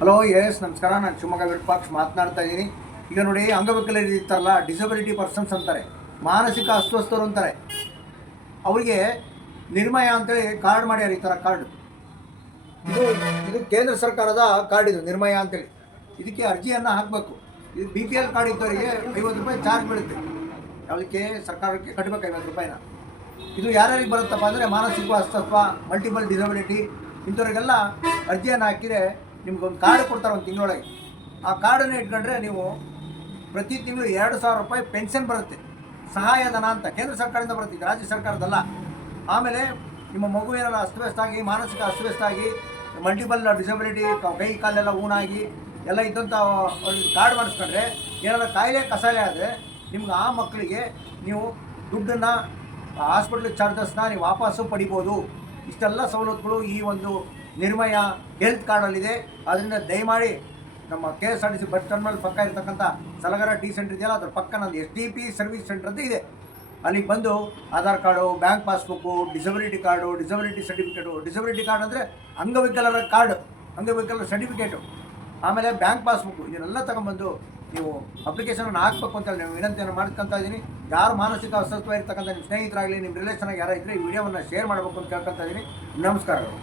Hello S ನಮಸ್ಕಾರ. ನಾನು ಶಿವಮೊಗ್ಗ ವಿರೂಪಾಕ್ಷ ಮಾತನಾಡ್ತಾ ಇದ್ದೀನಿ. ಈಗ ನೋಡಿ, ಅಂಗವಿಕಲರು ಇರ್ತಾರಲ್ಲ, ಡಿಸಬಿಲಿಟಿ ಪರ್ಸನ್ಸ್ ಅಂತಾರೆ, ಮಾನಸಿಕ ಅಸ್ವಸ್ಥರು ಅಂತಾರೆ. ಅವರಿಗೆ ನಿರ್ಮಯ ಅಂತೇಳಿ ಕಾರ್ಡ್ ಮಾಡ್ಯಾರ. ಈ ಥರ ಕಾರ್ಡ್ ಇದು ಇದು ಕೇಂದ್ರ ಸರ್ಕಾರದ ಕಾರ್ಡ್. ಇದು ನಿರ್ಮಯ ಅಂತೇಳಿ ಇದಕ್ಕೆ ಅರ್ಜಿಯನ್ನು ಹಾಕಬೇಕು. ಇದು BPL ಕಾರ್ಡ್ ಇದ್ದವರಿಗೆ 50 ರೂಪಾಯಿ ಚಾರ್ಜ್ ಬೀಳುತ್ತೆ. ಯಾವುದಕ್ಕೆ? ಸರ್ಕಾರಕ್ಕೆ ಕಟ್ಟಬೇಕು 50 ರೂಪಾಯಿನ. ಇದು ಯಾರ್ಯಾರಿಗೆ ಬರುತ್ತಪ್ಪ ಅಂದರೆ ಮಾನಸಿಕ ಅಸ್ವಸ್ಥ, ಮಲ್ಟಿಪಲ್ ಡಿಸಬಿಲಿಟಿ ಇಂಥವ್ರಿಗೆಲ್ಲ ಅರ್ಜಿಯನ್ನು ಹಾಕಿದರೆ ನಿಮ್ಗೊಂದು ಕಾರ್ಡ್ ಕೊಡ್ತಾರೆ ಒಂದು ತಿಂಗಳೊಳಗೆ. ಆ ಕಾರ್ಡನ್ನು ಇಟ್ಕೊಂಡ್ರೆ ನೀವು ಪ್ರತಿ ತಿಂಗಳು 2000 ರೂಪಾಯಿ ಪೆನ್ಷನ್ ಬರುತ್ತೆ. ಸಹಾಯಧನ ಅಂತ ಕೇಂದ್ರ ಸರ್ಕಾರದಿಂದ ಬರುತ್ತೆ, ಇದು ರಾಜ್ಯ ಸರ್ಕಾರದಲ್ಲ. ಆಮೇಲೆ ನಿಮ್ಮ ಮಗು ಏನಾರ ಅಸ್ತವ್ಯಸ್ತ ಆಗಿ, ಮಾನಸಿಕ ಅಸ್ತವ್ಯಸ್ತ ಆಗಿ, ಮಲ್ಟಿಪಲ್ ಡಿಸಬಿಲಿಟಿ, ಕೈ ಕಾಲೆಲ್ಲ ಊನಾಗಿ ಎಲ್ಲ ಇದ್ದಂಥ ಕಾರ್ಡ್ ಮಾಡಿಸ್ಕೊಂಡ್ರೆ, ಏನಾರ ಕಾಯಿಲೆ ಕಸಾಲೆ ಆದರೆ ನಿಮ್ಗೆ ಆ ಮಕ್ಕಳಿಗೆ ನೀವು ದುಡ್ಡನ್ನು, ಹಾಸ್ಪಿಟ್ಲ್ ಚಾರ್ಜಸ್ನ ನೀವು ವಾಪಸ್ಸು ಪಡಿಬೋದು. ಇಷ್ಟೆಲ್ಲ ಸವಲತ್ತುಗಳು ಈ ಒಂದು ನಿರ್ಮಯ ಹೆಲ್ತ್ ಕಾರ್ಡಲ್ಲಿದೆ. ಅದರಿಂದ ದಯಮಾಡಿ ನಮ್ಮ KSRTC ಬಸ್ ಟರ್ಮಿನಲ್ ಪಕ್ಕ ಇರತಕ್ಕಂಥ ಸಲಗರ ಟೀ ಸೆಂಟರ್ ಇದೆಯಲ್ಲ, ಅದ್ರ ಪಕ್ಕ ನಂದು SDP ಸರ್ವಿಸ್ ಸೆಂಟರ್ ಅಂತ ಇದೆ. ಅಲ್ಲಿಗೆ ಬಂದು Aadhaar card, bank passbook, disability card, disability certificate. Disability card ಅಂದರೆ ಅಂಗವಿಕಲರ ಕಾರ್ಡು, ಅಂಗವಿಕಲರ ಸರ್ಟಿಫಿಕೇಟು, ಆಮೇಲೆ ಬ್ಯಾಂಕ್ ಪಾಸ್ಬುಕ್ಕು, ಇದನ್ನೆಲ್ಲ ತಗೊಂಬಂದು ನೀವು ಅಪ್ಲಿಕೇಶನನ್ನು ಹಾಕಬೇಕು ಅಂತ ನೀವು ವಿನಂತಿಯನ್ನು ಮಾಡ್ಕೊತಾ ಇದ್ದೀನಿ. ಯಾರು ಮಾನಸಿಕ ಅಸ್ವಸ್ಥವಾಗಿರ್ತಕ್ಕಂಥ ನಿಮ್ಮ ಸ್ನೇಹಿತರಾಗಲಿ, ನಿಮ್ಮ ರಿಲೇಷನ್ ಯಾರು ಇದ್ದರೆ ಈ ವಿಡಿಯೋವನ್ನು ಶೇರ್ ಮಾಡಬೇಕು ಅಂತ ಕೇಳ್ಕೊತಾ ಇದ್ದೀನಿ. ನಮಸ್ಕಾರಗಳು.